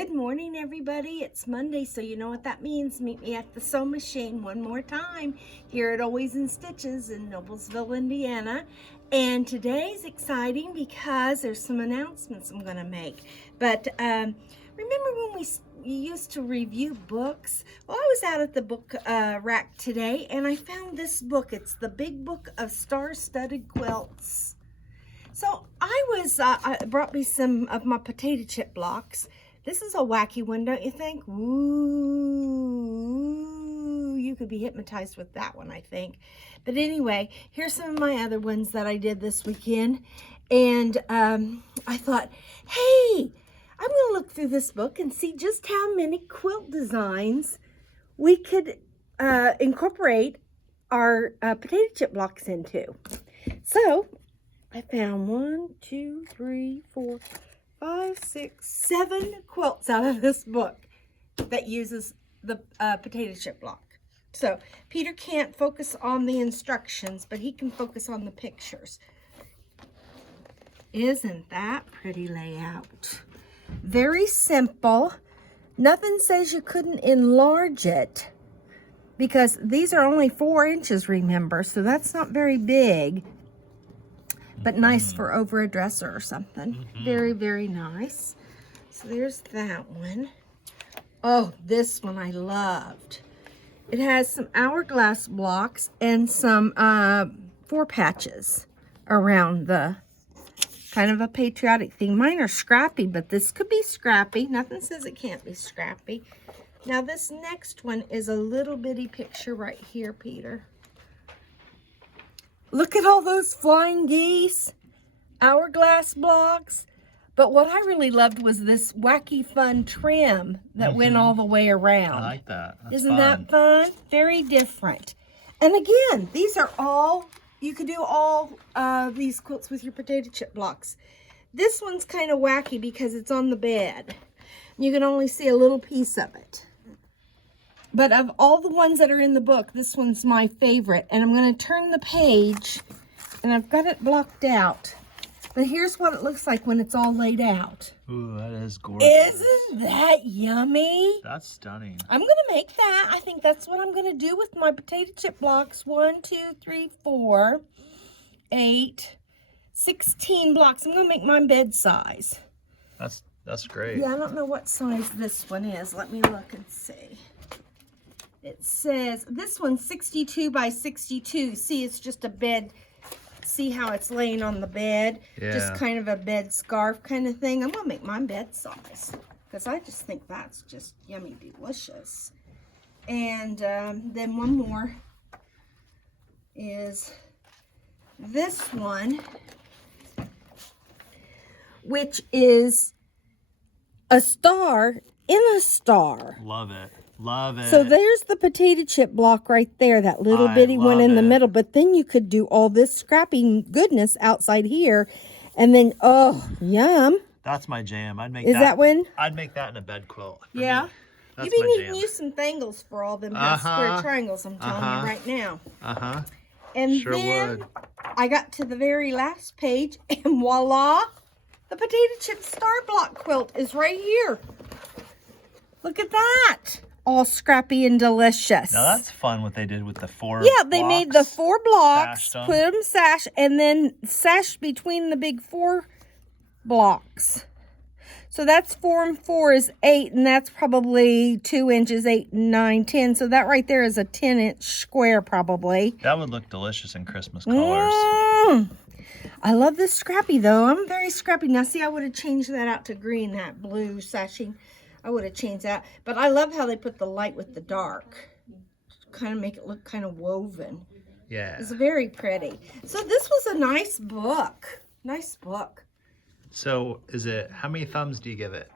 Good morning, everybody. It's Monday, so you know what that means. Meet me at the sewing machine one more time here at Always in Stitches in Noblesville, Indiana. And today's exciting because there's some announcements I'm going to make. But remember when we used to review books? Well, I was out at the book rack today, and I found this book. It's the Big Book of Star-Studded Quilts. So I brought me some of my potato chip blocks. This is a wacky one, don't you think? Ooh, you could be hypnotized with that one, I think. But anyway, here's some of my other ones that I did this weekend. And I thought, hey, I'm going to look through this book and see just how many quilt designs we could incorporate our potato chip blocks into. So I found 1, 2, 3, 4, 5, 6, 7 quilts out of this book that uses the potato chip block. So Peter can't focus on the instructions, but he can focus on the pictures. Isn't that pretty layout? Very simple. Nothing says you couldn't enlarge it because these are only 4 inches, remember, so that's not very big. But nice for over a dresser or something. Very, very nice. So there's that one. Oh, this one I loved. It has some hourglass blocks and some 4 patches around the kind of a patriotic thing. Mine are scrappy, but this could be scrappy. Nothing says it can't be scrappy. Now this next one is a little bitty picture right here, Peter. Look at all those flying geese, hourglass blocks. But what I really loved was this wacky fun trim that went all the way around. I like that. Isn't that fun? Very different. And again, these are all, you could do all these quilts with your potato chip blocks. This one's kind of wacky because it's on the bed. You can only see a little piece of it. But of all the ones that are in the book, this one's my favorite. And I'm going to turn the page, and I've got it blocked out. But here's what it looks like when it's all laid out. Ooh, that is gorgeous. Isn't that yummy? That's stunning. I'm going to make that. I think that's what I'm going to do with my potato chip blocks. 1, 2, 3, 4, 8, 16 blocks. I'm going to make mine bed size. That's great. Yeah, I don't know what size this one is. Let me look and see. It says, this one's 62 by 62. See, it's just a bed. See how it's laying on the bed? Yeah. Just kind of a bed scarf kind of thing. I'm going to make mine bed size because I just think that's just yummy delicious. And then one more is this one, which is a star in a star. Love it. Love it. So there's the potato chip block right there, that little bitty one in the middle. But then you could do all this scrappy goodness outside here. And then, oh, yum. That's my jam. I'd make Is that one? I'd make that in a bed quilt. Yeah. That's You my need jam. to use some thangles for all them square triangles I'm telling you right now. And Sure then would. I got to the very last page, and voila, the potato chip star block quilt is right here. Look at that. All scrappy and delicious. Now that's fun what they did with the 4 Yeah, they made the 4 blocks, sashed them. put them sash, and then sashed between the big 4 blocks. So that's 4 and 4 is 8, and that's probably 2 inches, 8, 9, 10. So that right there is a 10-inch square probably. That would look delicious in Christmas colors. I love this scrappy though. I'm very scrappy. Now see, I would have changed that out to green, that blue sashing. I would have changed that. But I love how they put the light with the dark. Kind of make it look kind of woven. Yeah. It's very pretty. So this was a nice book. Nice book. So is it, how many thumbs do you give it?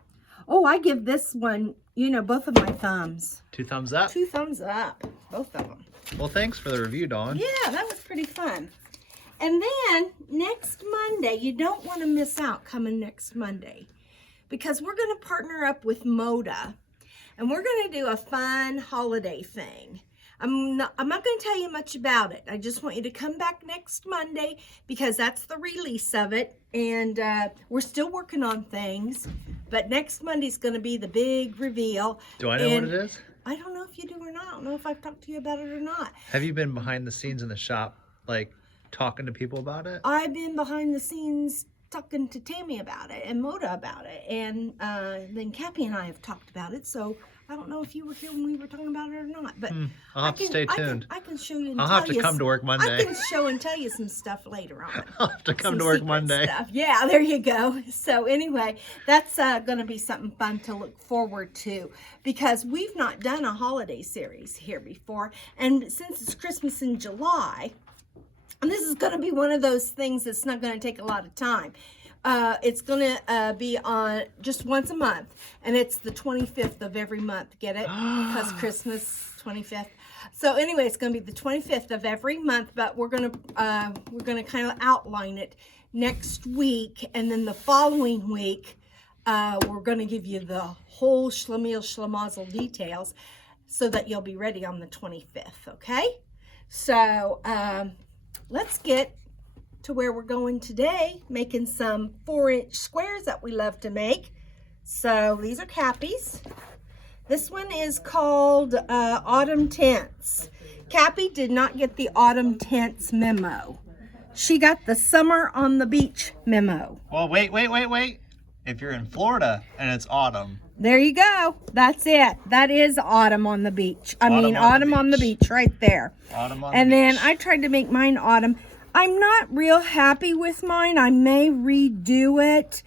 Oh, I give this one, you know, both of my thumbs. 2 thumbs up? 2 thumbs up. Both of them. Well, thanks for the review, Dawn. Yeah, that was pretty fun. And then next Monday, you don't want to miss out coming next Monday, because we're going to partner up with Moda, and we're going to do a fun holiday thing. I'm not going to tell you much about it. I just want you to come back next Monday because that's the release of it. And we're still working on things. But next Monday's going to be the big reveal. Do I know what it is? I don't know if you do or not. I don't know if I've talked to you about it or not. Have you been behind the scenes in the shop, like talking to people about it? I've been behind the scenes talking to Tammy about it and Moda about it. And then Cappy and I have talked about it. So I don't know if you were here when we were talking about it or not, but I'll have to stay tuned. I can show you and I'll tell have to you come to work Monday. I can show and tell you some stuff later on. I'll have to come Some to work secret Monday. stuff. Yeah, there you go. So anyway, that's going to be something fun to look forward to because we've not done a holiday series here before. And since it's Christmas in July, and this is going to be one of those things that's not going to take a lot of time. It's going to be on just once a month, and it's the 25th of every month. Get it? Because Christmas 25th. So anyway, it's going to be the 25th of every month, but we're going to kind of outline it next week, and then the following week, we're going to give you the whole schlemazel details so that you'll be ready on the 25th. Okay? So let's get to where we're going today, making some 4-inch squares that we love to make. So these are Cappy's. This one is called Autumn Tints. Cappy did not get the Autumn Tints memo. She got the Summer on the Beach memo. Well, wait. If you're in Florida and it's autumn. There you go. That's it. That is autumn on the beach. Autumn on the beach right there. Autumn on the And beach. then I tried to make mine autumn. I'm not real happy with mine. I may redo it.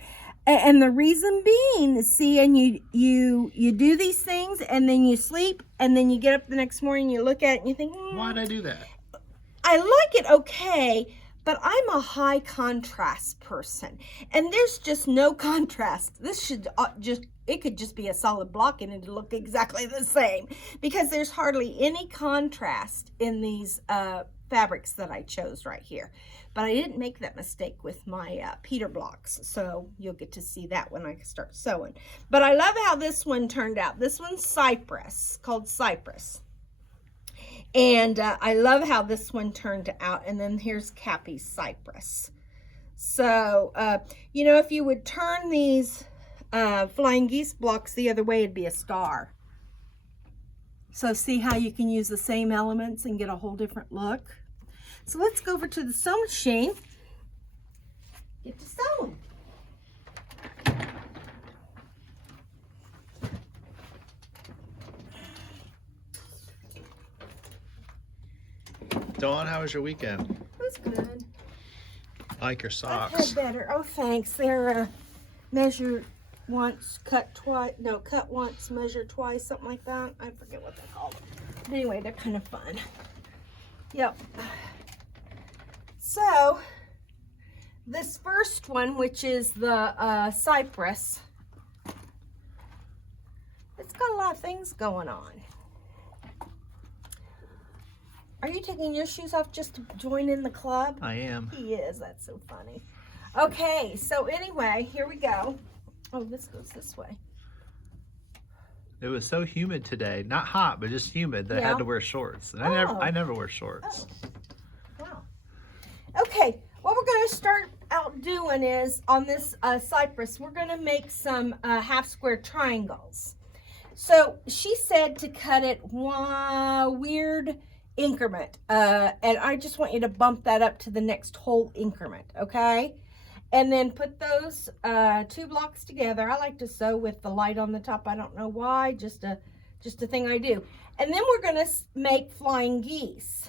And the reason being, see, and you do these things and then you sleep and then you get up the next morning, you look at it and you think, Why'd I do that? I like it okay, but I'm a high contrast person. And there's just no contrast. This should it could just be a solid block and it'd look exactly the same because there's hardly any contrast in these fabrics that I chose right here. But I didn't make that mistake with my Peter blocks, so you'll get to see that when I start sewing. But I love how this one turned out. This one's Cypress, called Cypress. And I love how this one turned out. And then here's Cappy's Cypress. So, you know, if you would turn these flying geese blocks the other way, it'd be a star. So see how you can use the same elements and get a whole different look. So let's go over to the sewing machine. Get to sewing. Dawn, how was your weekend? It was good. I like your I've socks. had better. Oh, thanks. They're measured once, cut twice. No, cut once, measure twice, something like that. I forget what they're called. But anyway, they're kind of fun. Yep. So, this first one, which is the Cypress, it's got a lot of things going on. Are you taking your shoes off just to join in the club? I am. He is. That's so funny. Okay, so anyway, here we go. Oh, this goes this way. It was so humid today. Not hot, but just humid that I had to wear shorts. And I never wear shorts. Oh. Wow. Okay, what we're going to start out doing is, on this Cypress, we're going to make some half square triangles. So, she said to cut it one weird increment. And I just want you to bump that up to the next whole increment, okay? And then put those 2 blocks together. I like to sew with the light on the top. I don't know why, just a thing I do. And then we're going to make flying geese.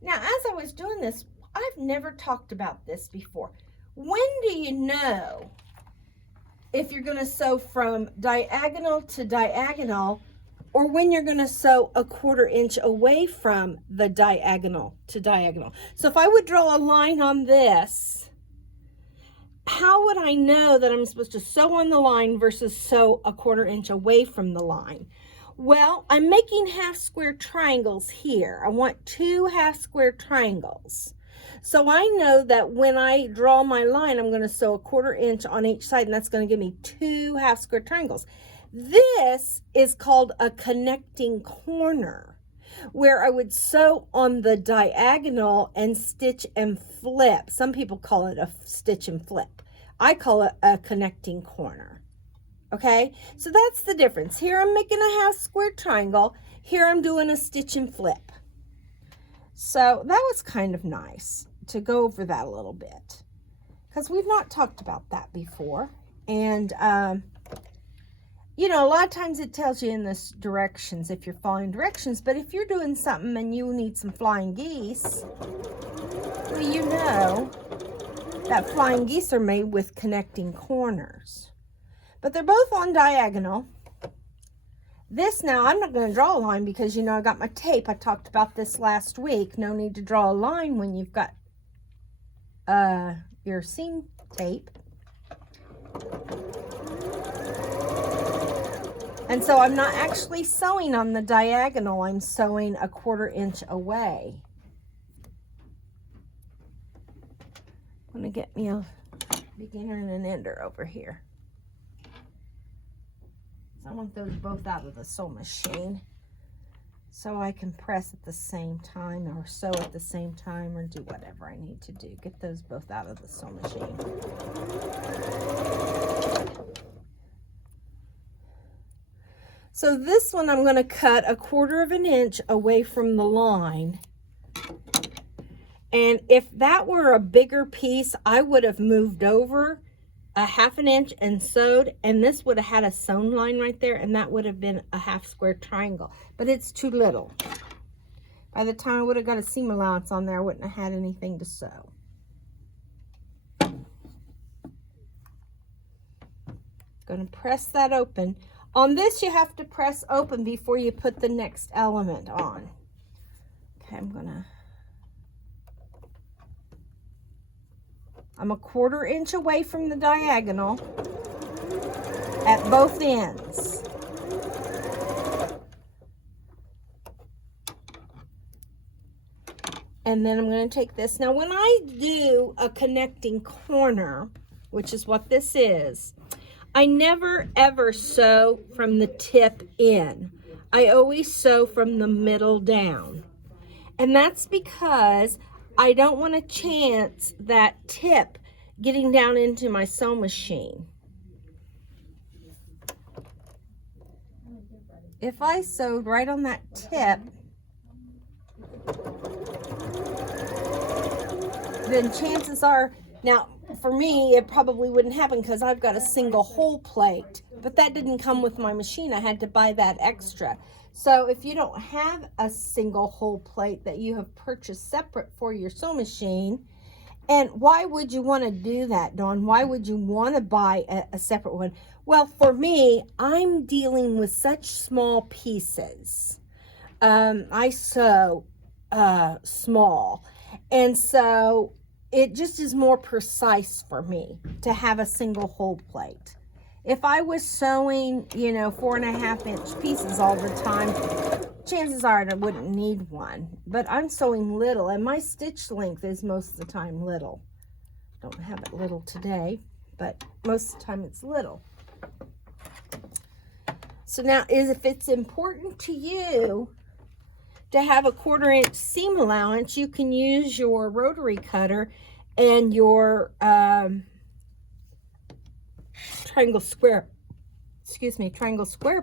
Now, as I was doing this, I've never talked about this before. When do you know if you're going to sew from diagonal to diagonal, or when you're going to sew a 1/4 inch away from the diagonal to diagonal? So if I would draw a line on this, how would I know that I'm supposed to sew on the line versus sew a 1/4 inch away from the line? Well, I'm making half square triangles here. I want 2 half square triangles. So I know that when I draw my line, I'm going to sew a 1/4 inch on each side, and that's going to give me 2 half square triangles. This is called a connecting corner. where I would sew on the diagonal and stitch and flip. Some people call it a stitch and flip. I call it a connecting corner. Okay, so that's the difference. Here I'm making a half square triangle. Here I'm doing a stitch and flip. So that was kind of nice to go over that a little bit, because we've not talked about that before. And you know, a lot of times it tells you in this directions if you're following directions, but if you're doing something and you need some flying geese, well, you know that flying geese are made with connecting corners. But they're both on diagonal. This now, I'm not going to draw a line because, you know, I got my tape. I talked about this last week. No need to draw a line when you've got your seam tape. And so I'm not actually sewing on the diagonal. I'm sewing a 1/4 inch away. I'm going to get me a beginner and an ender over here. I want those both out of the sewing machine so I can press at the same time or sew at the same time or do whatever I need to do. Get those both out of the sewing machine. So this one I'm going to cut a 1/4 inch away from the line. And if that were a bigger piece, I would have moved over a 1/2 inch and sewed, and this would have had a sewn line right there, and that would have been a half square triangle, but it's too little. By the time I would have got a seam allowance on there, I wouldn't have had anything to sew. Going to press that open. On this, you have to press open before you put the next element on. Okay, I'm a 1/4 inch away from the diagonal at both ends. And then I'm going to take this. Now, when I do a connecting corner, which is what this is, I never ever sew from the tip in. I always sew from the middle down. And that's because I don't want to chance that tip getting down into my sewing machine. If I sewed right on that tip, then chances are, now for me it probably wouldn't happen because I've got a single hole plate, but that didn't come with my machine. I had to buy that extra. So if you don't have a single hole plate that you have purchased separate for your sewing machine, and why would you want to do that, Dawn? Why would you want to buy a separate one? Well, for me, I'm dealing with such small pieces. I sew small, and so it just is more precise for me to have a single hole plate. If I was sewing, you know, 4.5 inch pieces all the time, chances are I wouldn't need one. But I'm sewing little, and my stitch length is most of the time little. Don't have it little today, but most of the time it's little. So now, if it's important to you to have a 1/4 inch seam allowance, you can use your rotary cutter and your triangle square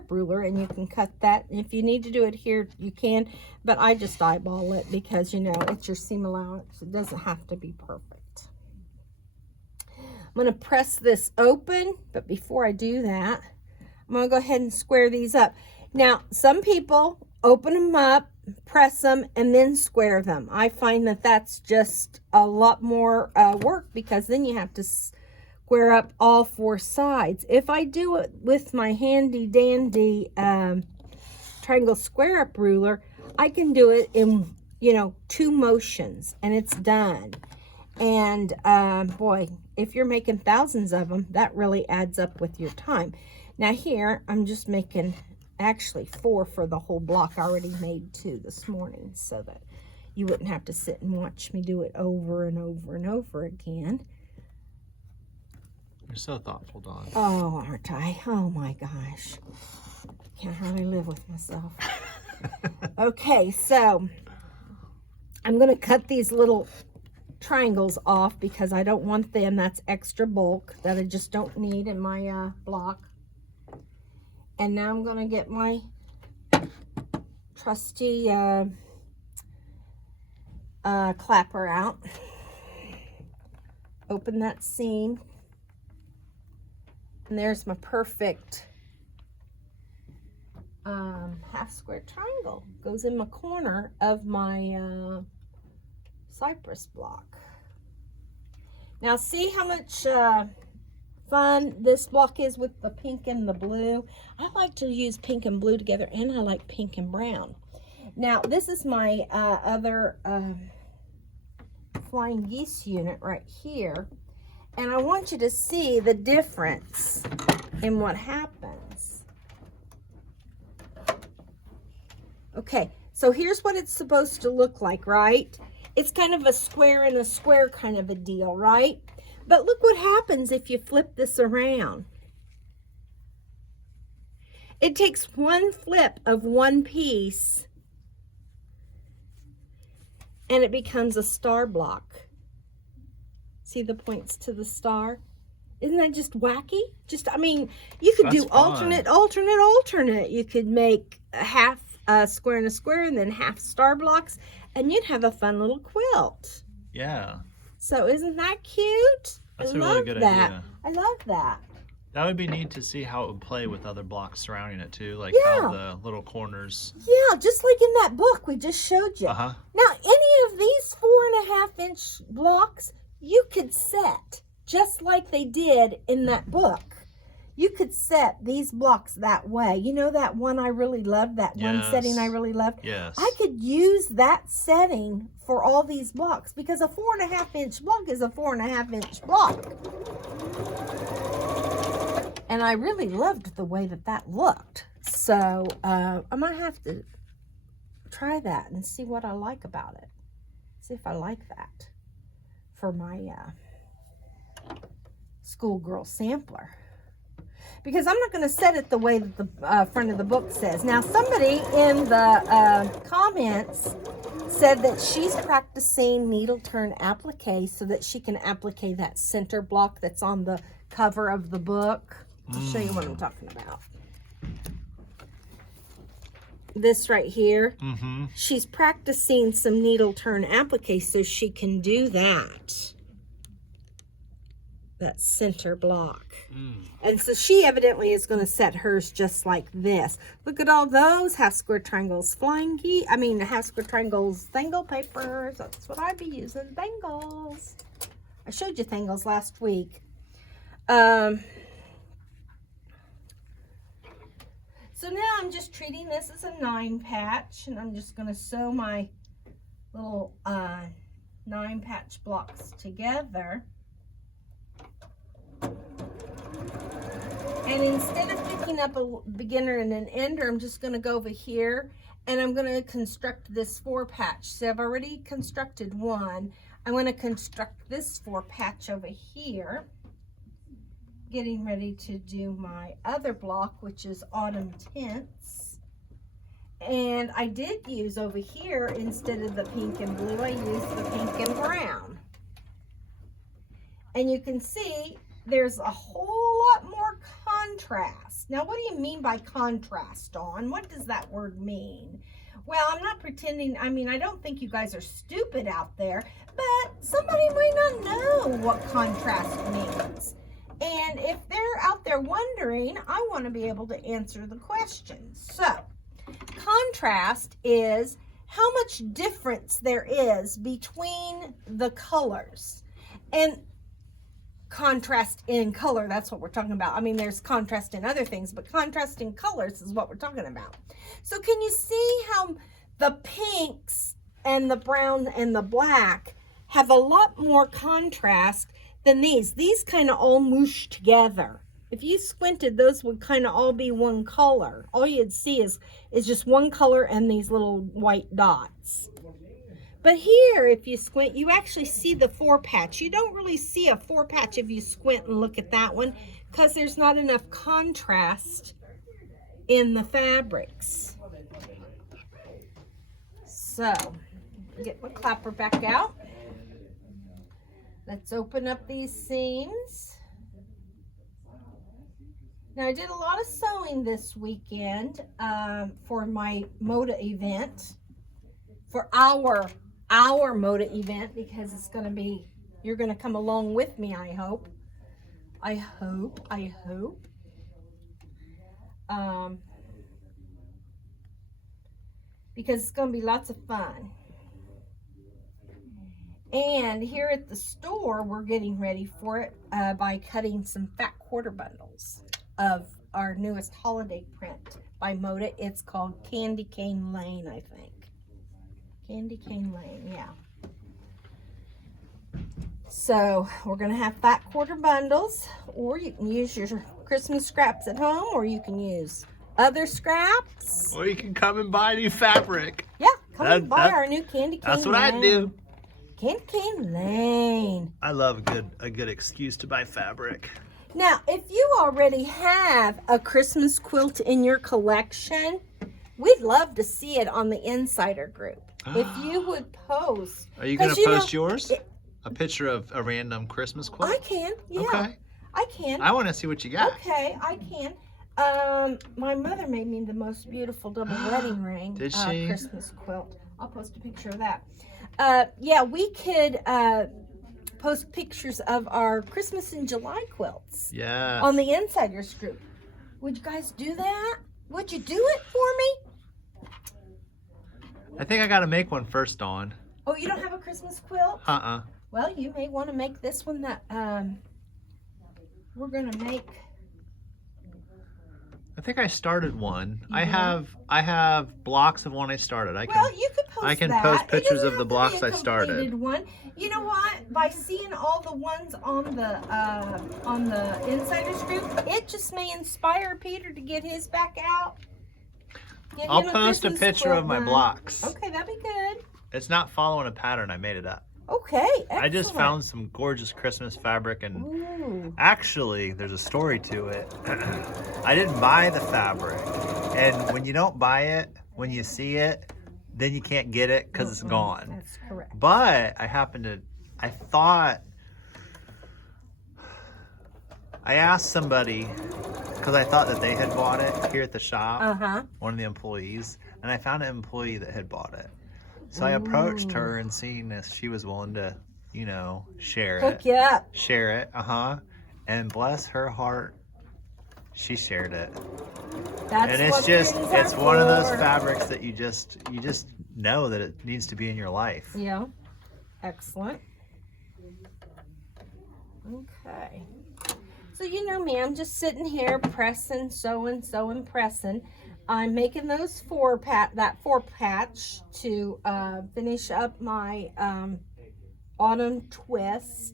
ruler, and you can cut that. If you need to do it here, you can, but I just eyeball it because, you know, it's your seam allowance. It doesn't have to be perfect. I'm going to press this open, but before I do that, I'm going to go ahead and square these up. Now, some people open them up, press them, and then square them. I find that that's just a lot more work, because then you have to square up all 4 sides. If I do it with my handy dandy triangle square up ruler, I can do it in, you know, 2 motions, and it's done. And boy, if you're making thousands of them, that really adds up with your time. Now here, I'm just making actually 4 for the whole block. I already made 2 this morning so that you wouldn't have to sit and watch me do it over and over and over again. You're so thoughtful, Dawn. Oh, aren't I? Oh my gosh. Can't hardly live with myself. Okay, so I'm going to cut these little triangles off because I don't want them. That's extra bulk that I just don't need in my block. And now I'm going to get my trusty clapper out. Open that seam. And there's my perfect half square triangle. Goes in my corner of my Cypress block. Now see how much fun this block is with the pink and the blue. I like to use pink and blue together, and I like pink and brown. Now this is my other flying geese unit right here, and I want you to see the difference in what happens. Okay, so here's what it's supposed to look like, right? It's kind of a square and a square kind of a deal, right? But look what happens if you flip this around. It takes one flip of one piece and it becomes a star block. See the points to the star? Isn't that just wacky? I mean, you could do alternate. You could make a half square and a square and then half star blocks, and you'd have a fun little quilt. Yeah. So isn't that cute? That's a really good idea. I love that. That would be neat to see how it would play with other blocks surrounding it too, like how the little corners. Yeah, just like in that book we just showed you. Uh-huh. Now, any of these 4.5-inch blocks you could set just like they did in that book. You could set these blocks that way. You know that one I really loved, that one setting I really loved? Yes. I could use that setting for all these blocks because a 4.5-inch block is a 4.5-inch block. And I really loved the way that looked. So I might have to try that and see what I like about it. See if I like that for my Schoolgirl Sampler. Because I'm not going to set it the way that the front of the book says. Now, somebody in the comments said that she's practicing needle turn applique so that she can applique that center block that's on the cover of the book. I'll show you what I'm talking about. This right here. Mm-hmm. She's practicing some needle turn applique so she can do that center block. And so she evidently is going to set hers just like this. Look at all those half square triangles, half square triangles, Thangle papers. That's what I'd be using, Thangles. I showed you Thangles last week. So now I'm just treating this as a 9 patch, and I'm just going to sew my little 9 patch blocks together. And instead of picking up a beginner and an ender, I'm just going to go over here and I'm going to construct this 4 patch. So I've already constructed one. I'm going to construct this 4 patch over here. Getting ready to do my other block, which is Autumn Tints. And I did use over here, instead of the pink and blue, I used the pink and brown. And you can see there's a whole lot more contrast. Now, what do you mean by contrast, Dawn? What does that word mean? Well, I'm not pretending, I don't think you guys are stupid out there, but somebody might not know what contrast means. And if they're out there wondering, I want to be able to answer the question. So, contrast is how much difference there is between the colors. And contrast in color, that's what we're talking about. There's contrast in other things, but contrast in colors is what we're talking about. So can you see how the pinks and the brown and the black have a lot more contrast than these? These kind of all moosh together. If you squinted, those would kind of all be one color. All you'd see is just one color and these little white dots. But here, if you squint, you actually see the 4 patch. You don't really see a 4 patch if you squint and look at that one, because there's not enough contrast in the fabrics. So, get my clapper back out. Let's open up these seams. Now, I did a lot of sewing this weekend for my Moda event, for our Moda event, because it's going to be, you're going to come along with me, I hope. I hope. Because it's going to be lots of fun. And here at the store, we're getting ready for it by cutting some fat quarter bundles of our newest holiday print by Moda. It's called Candy Cane Lane, I think. Candy Cane Lane, yeah. So we're going to have fat quarter bundles, or you can use your Christmas scraps at home, or you can use other scraps. Or you can come and buy new fabric. Yeah, come and buy our new Candy Cane Lane. That's what I do. Candy Cane Lane. I love a good excuse to buy fabric. Now, if you already have a Christmas quilt in your collection, we'd love to see it on the Insider group. If you would post. Are you going to post yours? A picture of a random Christmas quilt? I can, yeah. Okay. I can. I want to see what you got. Okay, I can. My mother made me the most beautiful double wedding ring. Did she? Christmas quilt. I'll post a picture of that. Yeah, we could post pictures of our Christmas in July quilts. Yeah. On the Insiders group. Would you guys do that? Would you do it for me? I think I got to make one first, Dawn. Oh, you don't have a Christmas quilt? Uh-uh. Well, you may want to make this one that we're going to make. I think I started one. I have blocks of one I started. Well, you could post I can that. post pictures of the blocks I started. One. You know what? By seeing all the ones on the Insiders group, it just may inspire Peter to get his back out. I'll post a picture of my blocks. Okay, that'd be good. It's not following a pattern. I made it up. Okay, excellent. I just found some gorgeous Christmas fabric, and actually, there's a story to it. I didn't buy the fabric, and when you don't buy it, when you see it, then you can't get it because it's gone. That's correct. But I asked somebody, because I thought that they had bought it here at the shop, one of the employees, and I found an employee that had bought it. So I approached her and seeing if she was willing to, share it. Hook you up. Share it, and bless her heart, she shared it. That's and it's one of those fabrics that you just know that it needs to be in your life. Yeah, excellent. Okay. So you know me, I'm just sitting here pressing, sewing, pressing. I'm making those four patch to finish up my autumn tints.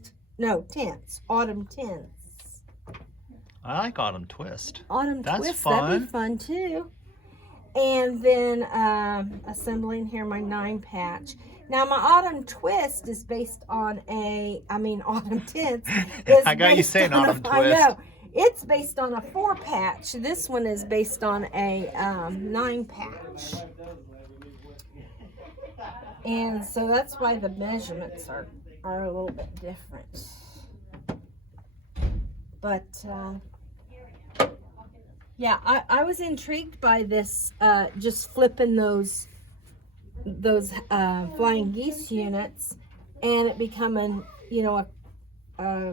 I like autumn twist. That's twist, fun. That'd be fun too. And then assembling here my 9 patch. Now my autumn twist is based on autumn tints. I got you saying autumn twist. I know. It's based on a 4 patch. This one is based on a 9 patch. And so that's why the measurements are a little bit different. But yeah, I was intrigued by this, just flipping those flying geese units and it becoming, a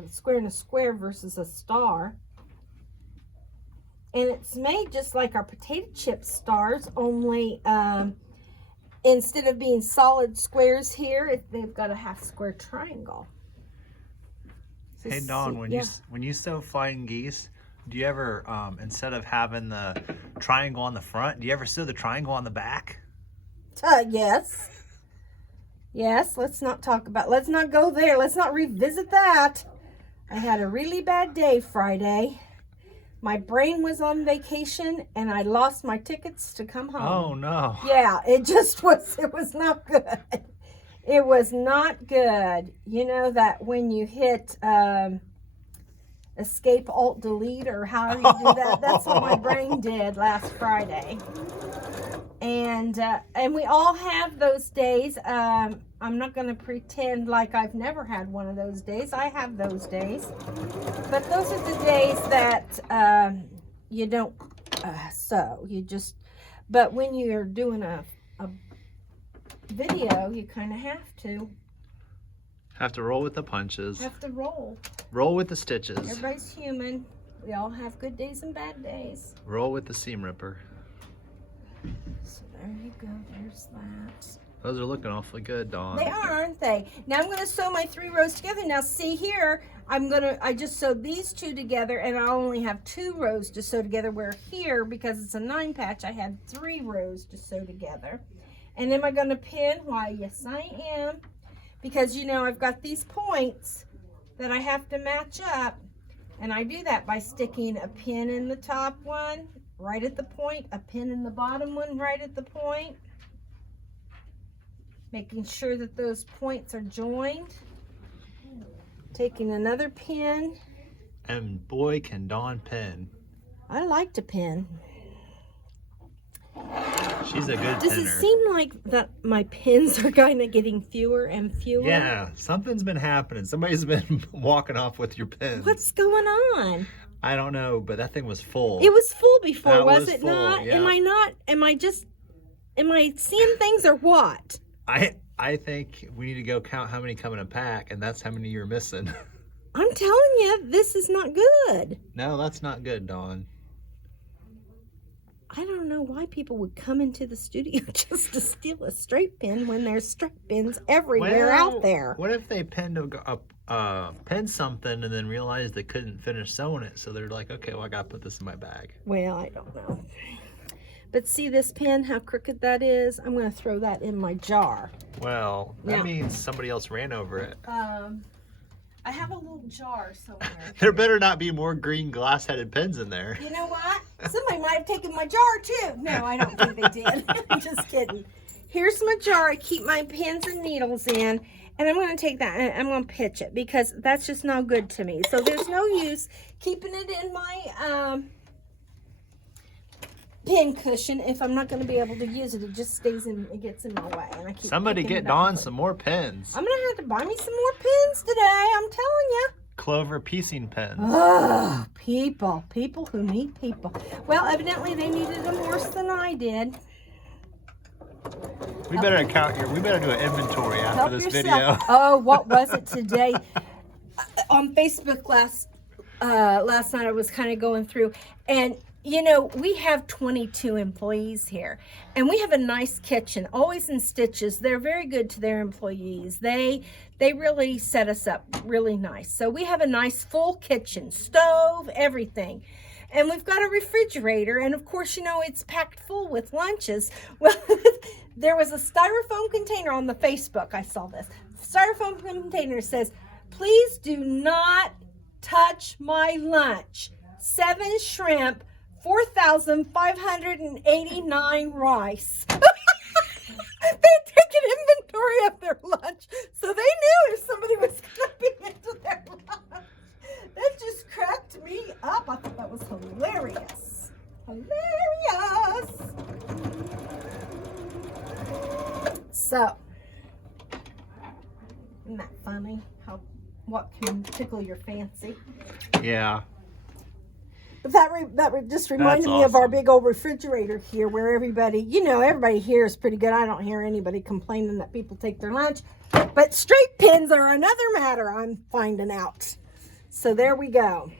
square and a square versus a star. And it's made just like our potato chip stars, only instead of being solid squares here, they've got a half square triangle. So hey Dawn, when you sew flying geese, do you ever, instead of having the triangle on the front, do you ever sew the triangle on the back? Yes. Yes, let's not go there. Let's not revisit that. I had a really bad day Friday. My brain was on vacation and I lost my tickets to come home. Oh no. Yeah, it was not good. It was not good. You know that when you hit escape, alt, delete, or however you do that, that's what my brain did last Friday. And we all have those days. I'm not going to pretend like I've never had one of those days. I have those days. But those are the days that you don't sew. You just, but when you're doing a video, you kind of have to. Have to roll with the punches. Have to roll. Roll with the stitches. Everybody's human. We all have good days and bad days. Roll with the seam ripper. So there you go. There's that. Those are looking awfully good, Dawn. They are, aren't they? Now I'm going to sew my 3 rows together. Now see here, I just sewed these 2 together, and I only have 2 rows to sew together, where here, because it's a 9 patch, I had 3 rows to sew together. And am I going to pin? Why, yes I am. Because, you know, I've got these points that I have to match up. And I do that by sticking a pin in the top one, right at the point, a pin in the bottom one, right at the point. Making sure that those points are joined. Taking another pin. And boy, can Dawn pin. I like to pin. She's a good Does pinner. it seem like that my pins are kind of getting fewer and fewer? Yeah, something's been happening. Somebody's been walking off with your pins. What's going on? I don't know, but that thing was full. It was full before, That was was it full, not? yeah. Am I seeing things or what? I think we need to go count how many come in a pack, and that's how many you're missing. I'm telling you, this is not good. No, that's not good, Dawn. I don't know why people would come into the studio just to steal a straight pin when there's straight pins everywhere out there. What if they pinned something and then realized they couldn't finish sewing it, so they're like, okay, well, I gotta put this in my bag. Well, I don't know. But see this pin, how crooked that is? I'm going to throw that in my jar. Well, that Now- means somebody else ran over it. I have a little jar somewhere. There better not be more green glass-headed pins in there. You know what? Somebody might have taken my jar too. No, I don't think they did. I'm just kidding. Here's my jar. I keep my pins and needles in. And I'm going to take that and I'm going to pitch it because that's just no good to me. So there's no use keeping it in my pin cushion if I'm not going to be able to use it. It just stays in, it gets in my way. And I keep Somebody picking get it up. Dawn some more pins. I'm going to have to buy me some more pins today. I'm telling you. Clover piecing pins. Oh, people who need people. Well, evidently they needed them worse than I did. We better we better do an inventory after Help this yourself. video. Oh, what was it today? On Facebook last night I was kind of going through, and you know, we have 22 employees here, and we have a nice kitchen, always in stitches. They're very good to their employees. They really set us up really nice. So we have a nice full kitchen, stove, everything. And we've got a refrigerator, and of course, you know, it's packed full with lunches. Well, there was a styrofoam container on the Facebook. I saw this. Styrofoam container says, please do not touch my lunch. 7 shrimp, 4,589 rice. They had taken inventory of their lunch, so they knew if somebody was going to be into their lunch. That just cracked me up. I thought that was hilarious. Hilarious. So, isn't that funny? What can tickle your fancy? Yeah. But that just reminded That's me of our awesome. big old refrigerator here, where everybody, you know, everybody here is pretty good. I don't hear anybody complaining that people take their lunch. But straight pins are another matter, I'm finding out. So there we go.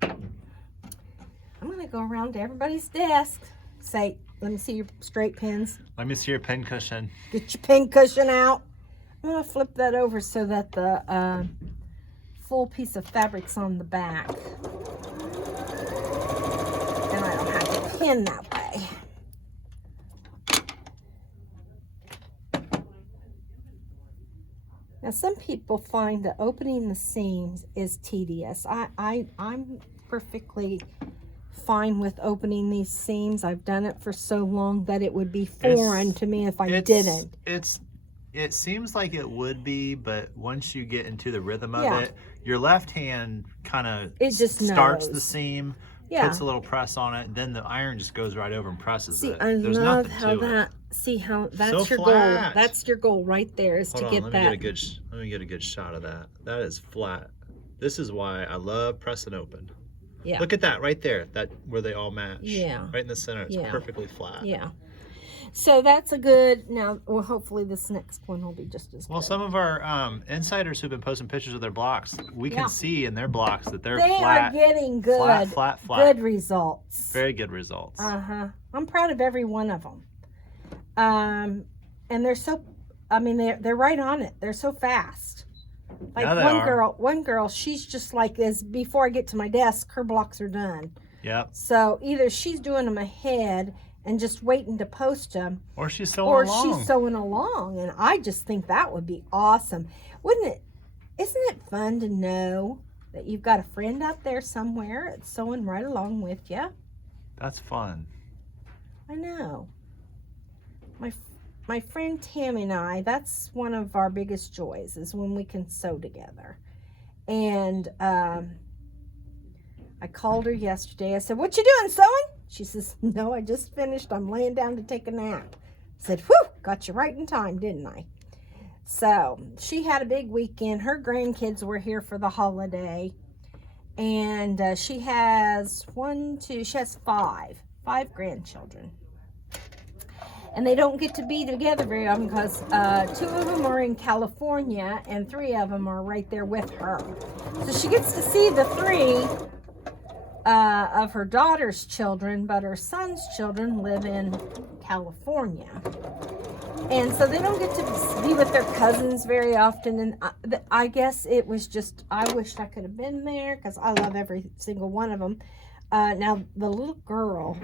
I'm going to go around to everybody's desk. Say, let me see your straight pins. Let me see your pin cushion. Get your pin cushion out. I'm going to flip that over so that the full piece of fabric's on the back. And I don't have to pin that way. Now, some people find that opening the seams is tedious. I'm perfectly fine with opening these seams. I've done it for so long that it would be foreign to me if I didn't. It seems like it would be, but once you get into the rhythm of Yeah. it, your left hand kind of It just starts knows. the seam, Yeah. puts a little press on it, then the iron just goes right over and presses See, it. I There's love nothing how to that. it. See how that's So your goal. flat. That's your goal right there, is Hold to on, get let that. me get a good shot of that. That is flat. This is why I love press and open. Yeah. Look at that right there. That where they all match. Yeah. Right in the center. It's Yeah. perfectly flat. Yeah. So that's a good. Now, well, hopefully this next one will be just as good. Well, some of our insiders who've been posting pictures of their blocks, we can see in their blocks that they're they flat. are getting good, flat. good results. Very good results. I'm proud of every one of them. And they're so. I mean, they're right on it. They're so fast. Like Yeah, one girl, she's just like this. Before I get to my desk, her blocks are done. Yep. So either she's doing them ahead and just waiting to post them, or she's sewing along. And I just think that would be awesome. Wouldn't it? Isn't it fun to know that you've got a friend out there somewhere that's sewing right along with you? That's fun. I know. My friend Tammy and I, that's one of our biggest joys, is when we can sew together. And I called her yesterday. I said, "What you doing, sewing?" She says, "No, I just finished. I'm laying down to take a nap." I said, "Whew, got you right in time, didn't I?" So she had a big weekend. Her grandkids were here for the holiday. And she has five grandchildren. And they don't get to be together very often because 2 of them are in California and 3 of them are right there with her. So she gets to see the 3 of her daughter's children, but her son's children live in California. And so they don't get to be with their cousins very often. And I guess it was just, I wished I could have been there because I love every single one of them. Now, the little girl,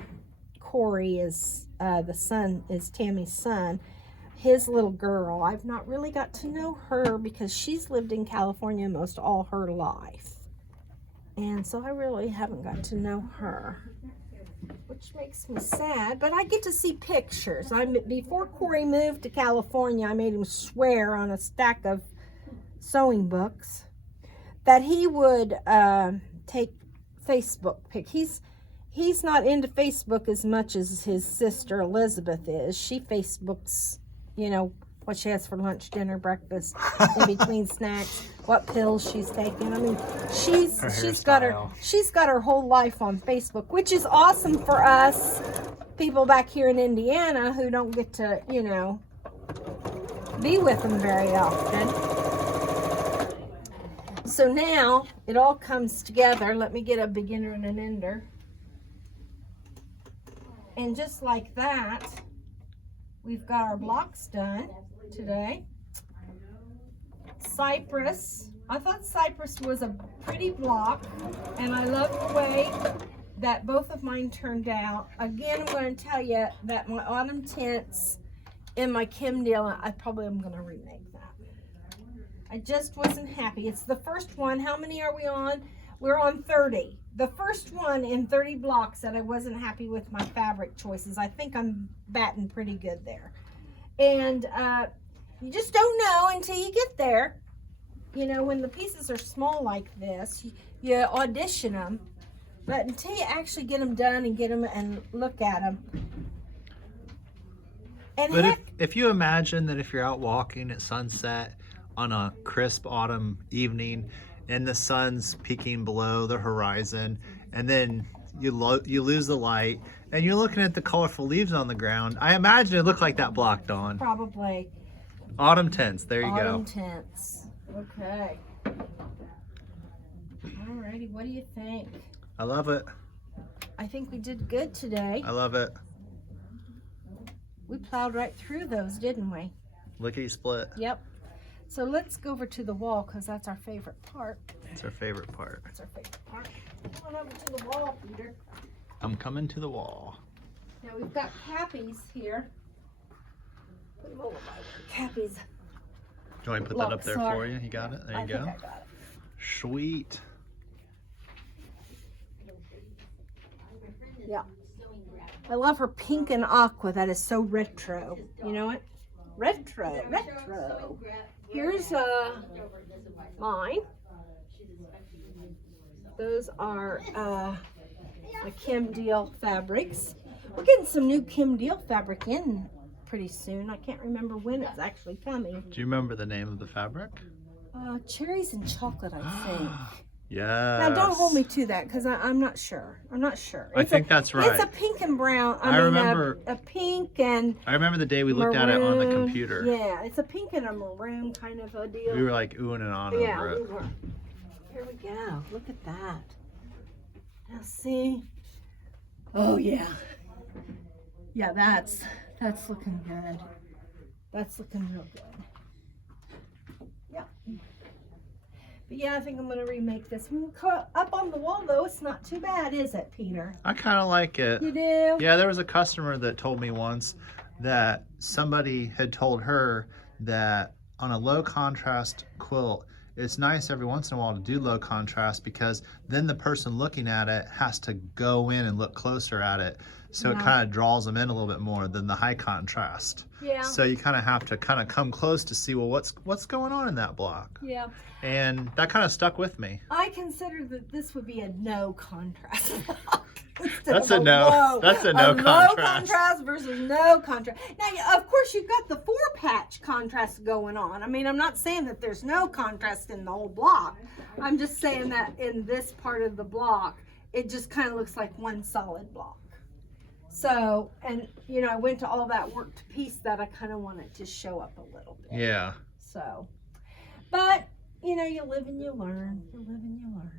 Corey, is the son, is Tammy's son. His little girl, I've not really got to know her because she's lived in California most all her life. And so I really haven't got to know her, which makes me sad, but I get to see pictures. Before Corey moved to California, I made him swear on a stack of sewing books that he would take Facebook pics. He's not into Facebook as much as his sister Elizabeth is. She Facebooks, what she has for lunch, dinner, breakfast, in between snacks, what pills she's taking. I mean, she's got her whole life on Facebook, which is awesome for us people back here in Indiana who don't get to, be with them very often. So now it all comes together. Let me get a beginner and an ender. And just like that, we've got our blocks done today. Cypress. I thought Cypress was a pretty block, and I love the way that both of mine turned out. Again, I'm going to tell you that my Autumn Tints and my Kim Deal, I probably am going to remake that. I just wasn't happy. It's the first one. How many are we on? We're on 30. The first one in 30 blocks that I wasn't happy with my fabric choices. I think I'm batting pretty good there. And you just don't know until you get there. When the pieces are small like this, you audition them. But until you actually get them done and get them and look at them. And but if you imagine that if you're out walking at sunset on a crisp autumn evening, and the sun's peeking below the horizon, and then you lose the light, and you're looking at the colorful leaves on the ground, I imagine it looked like that block, Dawn. Probably. Autumn Tints, there you go. Autumn Tints. Okay. Alrighty, what do you think? I love it. I think we did good today. I love it. We plowed right through those, didn't we? Lickety split. Yep. So let's go over to the wall because that's our favorite part. It's our favorite part. That's our favorite part. Come on over to the wall, Peter. I'm coming to the wall. Now we've got cappies here. Put them over by where cappies. Do you want me to put that up there for you? You got it? There you go. I think I got it. Sweet. Yeah. I love her pink and aqua. That is so retro. You know what? Retro. Here's mine. Those are my Kim Deal fabrics. We're getting some new Kim Deal fabric in pretty soon. I can't remember when it's actually coming. Do you remember the name of the fabric? Cherries and chocolate, I think. Yes. Now, don't hold me to that because I'm not sure. I'm not sure. I think that's right. It's a pink and brown. I remember a pink and I remember the day we looked at it on the computer. Yeah, it's a pink and a maroon kind of a deal. We were like oohing and ahhing over it. We were. Here we go. Look at that. Now see. Oh yeah. Yeah, that's looking good. That's looking real good. Yeah. But yeah, I think I'm going to remake this. Up on the wall, though, it's not too bad, is it, Peter? I kind of like it. You do? Yeah, there was a customer that told me once that somebody had told her that on a low contrast quilt, it's nice every once in a while to do low contrast because then the person looking at it has to go in and look closer at it. So it kind of draws them in a little bit more than the high contrast. Yeah. So you kind of have to kind of come close to see, well, what's going on in that block? Yeah. And that kind of stuck with me. I consider that this would be a no contrast block. That's a no. That's a no contrast. Low contrast versus no contrast. Now, of course, you've got the 4-patch contrast going on. I mean, I'm not saying that there's no contrast in the whole block. I'm just saying that in this part of the block, it just kind of looks like one solid block. So, and you know, I went to all that work to piece that I kind of wanted to show up a little bit. Yeah. So, but you know, you live and you learn. You live and you learn.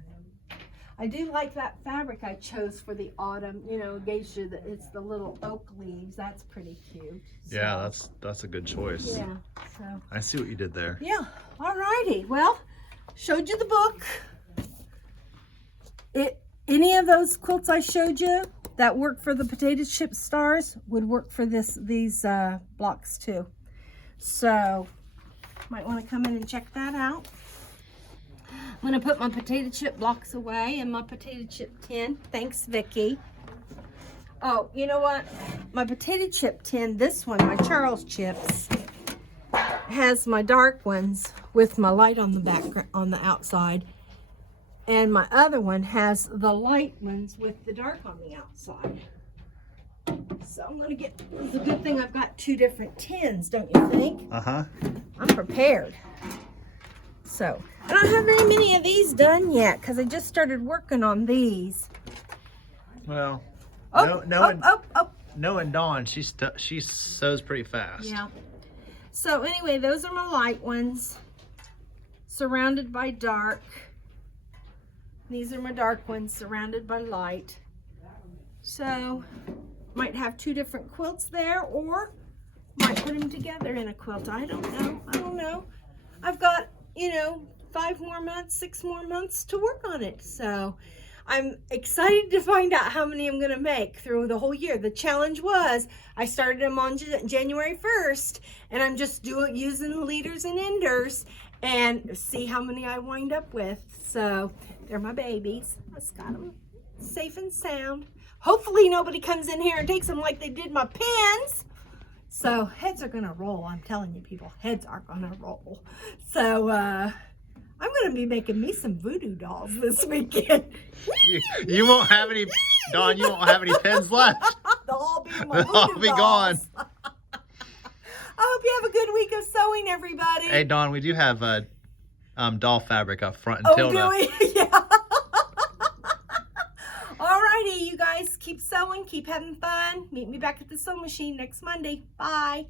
I do like that fabric I chose for the autumn. You know, it gives you it's the little oak leaves. That's pretty cute. So, yeah, that's a good choice. Yeah. So. I see what you did there. Yeah. Alrighty. Well, showed you the book. Any of those quilts I showed you that work for the potato chip stars would work for these blocks too. So might want to come in and check that out. I'm going to put my potato chip blocks away in my potato chip tin. Thanks, Vicki. Oh, you know what? My potato chip tin, this one, my Charles chips, has my dark ones with my light on the background, on the outside. And my other one has the light ones with the dark on the outside. So I'm going to get, it's a good thing I've got 2 different tins, don't you think? Uh-huh. I'm prepared. So, I don't have very many of these done yet because I just started working on these. Well, oh. knowing Dawn, she sews pretty fast. Yeah. So anyway, those are my light ones, surrounded by dark. These are my dark ones, surrounded by light. So, might have 2 different quilts there, or might put them together in a quilt. I don't know. I've got, you know, 5 more months, 6 more months to work on it. So, I'm excited to find out how many I'm going to make through the whole year. The challenge was, I started them on January 1st, and I'm just using the leaders and enders, and see how many I wind up with. So, they're my babies. I just got them safe and sound. Hopefully nobody comes in here and takes them like they did my pins. So heads are gonna roll. I'm telling you, people, heads are gonna roll. So I'm gonna be making me some voodoo dolls this weekend. You won't have any, Dawn. You won't have any pins left. They'll all be my voodoo They'll all be gone. I hope you have a good week of sewing, everybody. Hey, Dawn, we do have doll fabric up front and Oh, Tilda. do we? Yeah. Alrighty, you guys, keep sewing, keep having fun. Meet me back at the sewing machine next Monday. Bye.